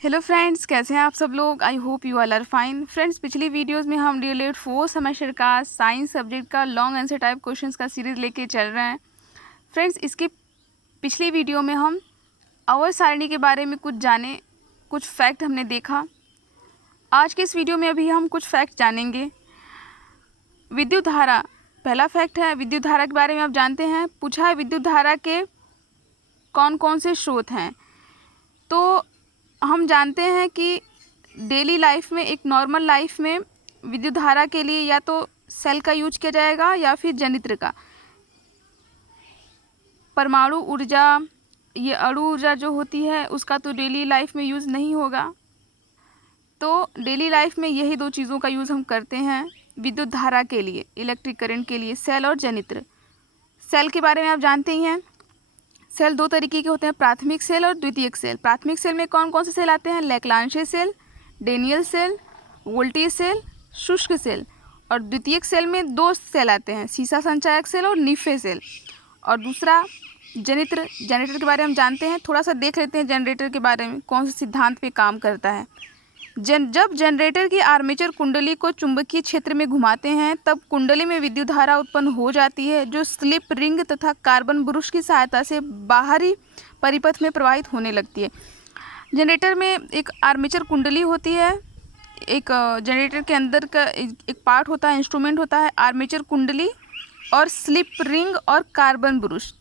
Hello friends, कैसे हैं आप सब लोग। I hope you all are fine. Friends, पिछली वीडियोस में हम DLED 4th सेमेस्टर का साइंस सब्जेक्ट का लॉन्ग आंसर टाइप क्वेश्चंस का सीरीज़ लेके चल रहे हैं। फ्रेंड्स, इसकी पिछली वीडियो में हम आवर्त सारणी के बारे में कुछ जाने, कुछ फैक्ट हमने देखा। आज के इस वीडियो में अभी हम कुछ फैक्ट जानेंगे। विद्युत धारा, पहला फैक्ट है विद्युत धारा के बारे में आप जानते हैं। पूछा है विद्युत धारा के कौन कौन से स्रोत हैं। तो हम जानते हैं कि डेली लाइफ में, एक नॉर्मल लाइफ में विद्युत धारा के लिए या तो सेल का यूज किया जाएगा या फिर जनित्र का। परमाणु ऊर्जा, ये अणु ऊर्जा जो होती है उसका तो डेली लाइफ में यूज़ नहीं होगा। तो डेली लाइफ में यही दो चीज़ों का यूज़ हम करते हैं विद्युत धारा के लिए, इलेक्ट्रिक करंट के लिए, सेल और जनित्र। सेल के बारे में आप जानते ही हैं। सेल दो तरीके के होते हैं, प्राथमिक सेल और द्वितीयक सेल। प्राथमिक सेल में कौन कौन से सेल आते हैं? Leclanche cell, Daniell cell, voltage cell, शुष्क सेल। और द्वितीयक सेल में दो सेल आते हैं, सीसा संचायक सेल और नीफे सेल। और दूसरा जनित्र। जनरेटर के बारे में हम जानते हैं, थोड़ा सा देख लेते हैं जनरेटर के बारे में, कौन से सिद्धांत पे काम करता है। जब जनरेटर की आर्मेचर कुंडली को चुंबकीय क्षेत्र में घुमाते हैं तब कुंडली में विद्युत धारा उत्पन्न हो जाती है जो स्लिप रिंग तथा कार्बन ब्रुश की सहायता से बाहरी परिपथ में प्रवाहित होने लगती है। जनरेटर में एक आर्मेचर कुंडली होती है, एक जनरेटर के अंदर का एक पार्ट होता है, इंस्ट्रूमेंट होता है, आर्मेचर कुंडली और स्लिप रिंग और कार्बन ब्रुश।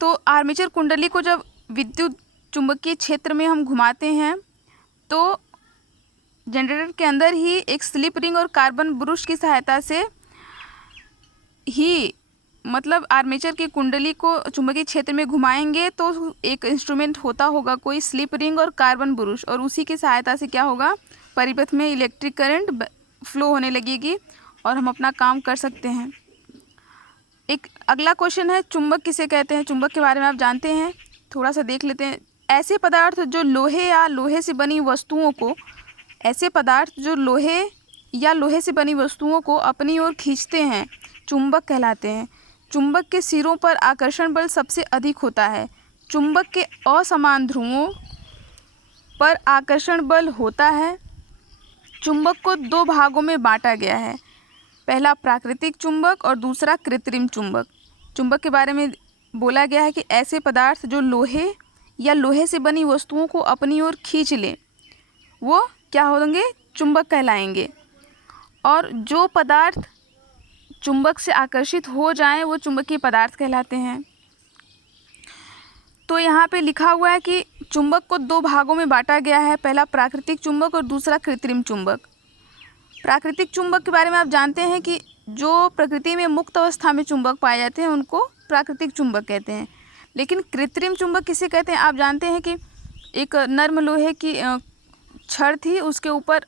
तो आर्मेचर कुंडली को जब विद्युत चुंबकीय क्षेत्र में हम घुमाते हैं तो जनरेटर के अंदर ही एक स्लिप रिंग और कार्बन ब्रुश की सहायता से ही, मतलब आर्मेचर की कुंडली को चुंबकीय क्षेत्र में घुमाएंगे तो एक इंस्ट्रूमेंट होता होगा कोई, स्लिप रिंग और कार्बन ब्रुश, और उसी की सहायता से क्या होगा, परिपथ में इलेक्ट्रिक करंट फ्लो होने लगेगी और हम अपना काम कर सकते हैं। एक अगला क्वेश्चन है, चुंबक किसे कहते हैं। चुंबक के बारे में आप जानते हैं, थोड़ा सा देख लेते हैं। ऐसे पदार्थ जो लोहे या लोहे से बनी वस्तुओं को, ऐसे पदार्थ जो लोहे या लोहे से बनी वस्तुओं को अपनी ओर खींचते हैं चुंबक कहलाते हैं। चुंबक के सिरों पर आकर्षण बल सबसे अधिक होता है। चुंबक के असमान ध्रुवों पर आकर्षण बल होता है। चुंबक को दो भागों में बांटा गया है, पहला प्राकृतिक चुंबक और दूसरा कृत्रिम चुंबक। चुंबक के बारे में बोला गया है कि ऐसे पदार्थ जो लोहे या लोहे से बनी वस्तुओं को अपनी ओर खींच लें वो क्या होंगे, चुंबक कहलाएंगे। और जो पदार्थ चुंबक से आकर्षित हो जाएं वो चुंबकीय पदार्थ कहलाते हैं। तो यहाँ पे लिखा हुआ है कि चुंबक को दो भागों में बांटा गया है, पहला प्राकृतिक चुंबक और दूसरा कृत्रिम चुंबक। प्राकृतिक चुंबक के बारे में आप जानते हैं कि जो प्रकृति में मुक्त अवस्था में चुंबक पाए जाते हैं उनको प्राकृतिक चुंबक कहते हैं। लेकिन कृत्रिम चुंबक किसे कहते हैं? आप जानते हैं कि एक नर्म लोहे की छड़ थी, उसके ऊपर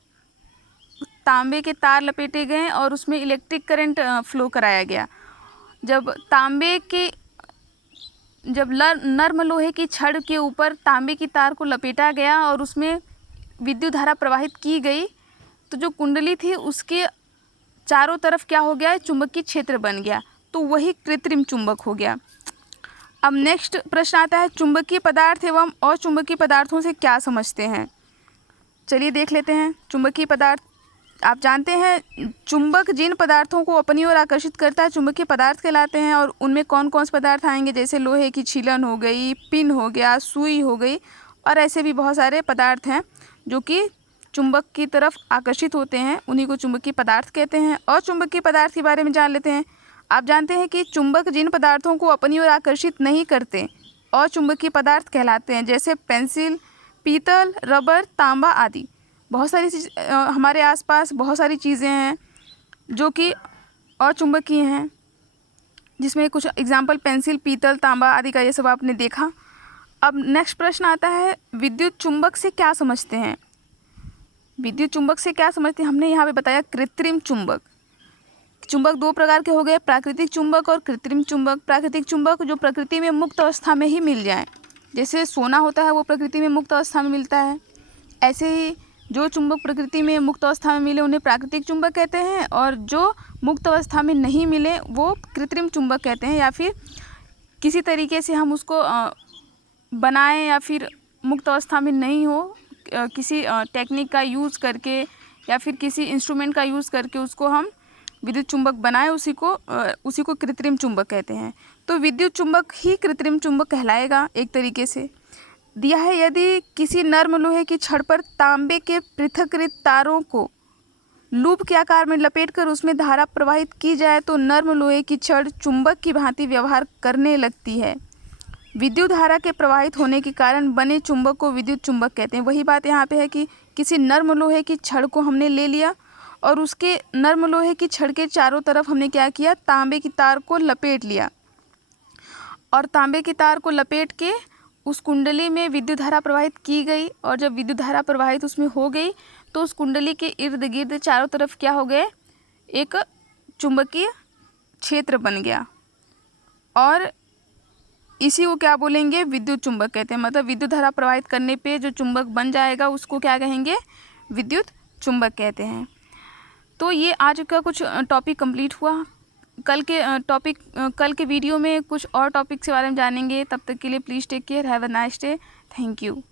तांबे के तार लपेटे गए और उसमें इलेक्ट्रिक करंट फ्लो कराया गया। जब नर्म लोहे की छड़ के ऊपर तांबे की तार को लपेटा गया और उसमें विद्युत धारा प्रवाहित की गई तो जो कुंडली थी उसके चारों तरफ क्या हो गया, चुंबकीय क्षेत्र बन गया, तो वही कृत्रिम चुंबक हो गया। अब नेक्स्ट प्रश्न आता है, चुंबकीय पदार्थ एवं अचुंबकीय पदार्थों से क्या समझते हैं। चलिए देख लेते हैं। चुंबकीय पदार्थ, आप जानते हैं चुंबक जिन पदार्थों को अपनी ओर आकर्षित करता है चुंबकीय पदार्थ कहलाते हैं। और उनमें कौन कौन से पदार्थ आएंगे, जैसे लोहे की छीलन हो गई, पिन हो गया, सुई हो गई, और ऐसे भी बहुत सारे पदार्थ हैं जो कि चुंबक की तरफ आकर्षित होते हैं, उन्हीं को चुंबकीय पदार्थ कहते हैं। अचुंबकीय पदार्थ के बारे में जान लेते हैं। आप जानते हैं कि चुंबक जिन पदार्थों को अपनी ओर आकर्षित नहीं करते अचुंबकीय पदार्थ कहलाते हैं, जैसे पेंसिल, पीतल, रबर, तांबा आदि। बहुत सारी हमारे आसपास बहुत सारी चीज़ें हैं जो कि अचुंबकीय हैं, जिसमें कुछ एग्जाम्पल पेंसिल, पीतल, तांबा आदि का ये सब आपने देखा। अब नेक्स्ट प्रश्न आता है, विद्युत चुंबक से क्या समझते हैं। विद्युत चुंबक से क्या समझते हैं, हमने यहाँ पे बताया कृत्रिम चुंबक। चुंबक दो प्रकार के हो गए, प्राकृतिक चुंबक और कृत्रिम चुंबक। प्राकृतिक चुंबक जो प्रकृति में मुक्त अवस्था में ही मिल जाए, जैसे सोना होता है वो प्रकृति में मुक्त अवस्था में मिलता है, ऐसे ही जो चुंबक प्रकृति में मुक्त अवस्था में मिले उन्हें प्राकृतिक चुंबक कहते हैं, और जो मुक्त अवस्था में नहीं मिले वो कृत्रिम चुंबक कहते हैं, या फिर किसी तरीके से हम उसको बनाए या फिर मुक्त अवस्था में नहीं हो, किसी टेक्निक का यूज़ करके या फिर किसी इंस्ट्रूमेंट का यूज़ करके उसको हम विद्युत चुंबक बनाए, उसी को कृत्रिम चुंबक कहते हैं। तो विद्युत चुंबक ही कृत्रिम चुंबक कहलाएगा एक तरीके से। दिया है, यदि किसी नर्म लोहे की छड़ पर तांबे के पृथक्कृत तारों को लूप के आकार में लपेटकर उसमें धारा प्रवाहित की जाए तो नर्म लोहे की छड़ चुंबक की भांति व्यवहार करने लगती है। विद्युत धारा के प्रवाहित होने के कारण बने चुंबक को विद्युत चुंबक कहते हैं। वही बात यहाँ पे है कि किसी नर्म लोहे की छड़ को हमने ले लिया और उसके नर्म लोहे की छड़ के चारों तरफ हमने क्या किया, तांबे की तार को लपेट लिया और तांबे की तार को लपेट के उस कुंडली में विद्युत धारा प्रवाहित की गई। और जब विद्युत धारा प्रवाहित उसमें हो गई तो उस कुंडली के इर्द गिर्द चारों तरफ क्या हो गए, एक चुंबकीय क्षेत्र बन गया और इसी को क्या बोलेंगे, विद्युत चुंबक कहते हैं। मतलब विद्युत धारा प्रवाहित करने पे जो चुंबक बन जाएगा उसको क्या कहेंगे, विद्युत चुंबक कहते हैं। तो ये आज का कुछ टॉपिक कंप्लीट हुआ। कल के वीडियो में कुछ और टॉपिक के बारे में जानेंगे। तब तक के लिए please take care, have a nice day, thank you.